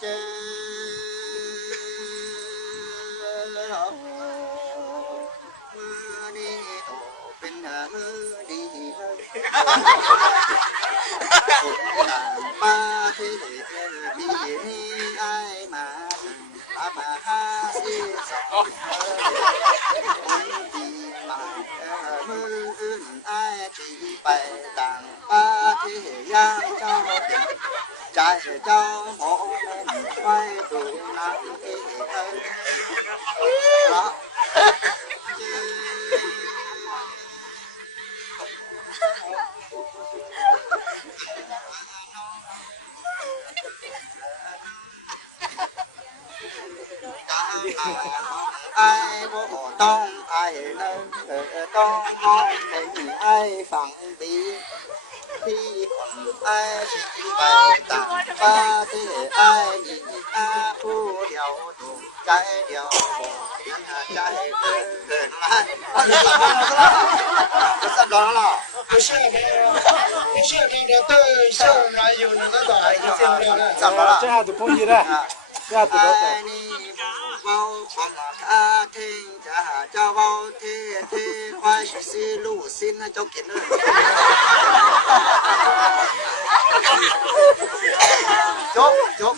เจอมานี่โตเป็นดีป้าที่ดีนี่ไอ้มามาหาสิสองคนดีมามืออื่นไอ้ที่ไปต่างป้าที่ย่างเจ้าใจเจ้าหมอไว้ดูนักที่เพราะไอ้บ่ต้องไอ้นั่นต้องมองให้ไอ้ฟังดีที่คนไอ้ที่ไปต่างป้าที่ไอ้มีอาผู้เดียวถูกใจเดียวนั้นใจเกินมา不是装了，不是的，不是的，对象还有那个打一见不了的，怎么了？这下子空气的，这下子都爱你不光他听着就包天天快去是路线那就见了。จบ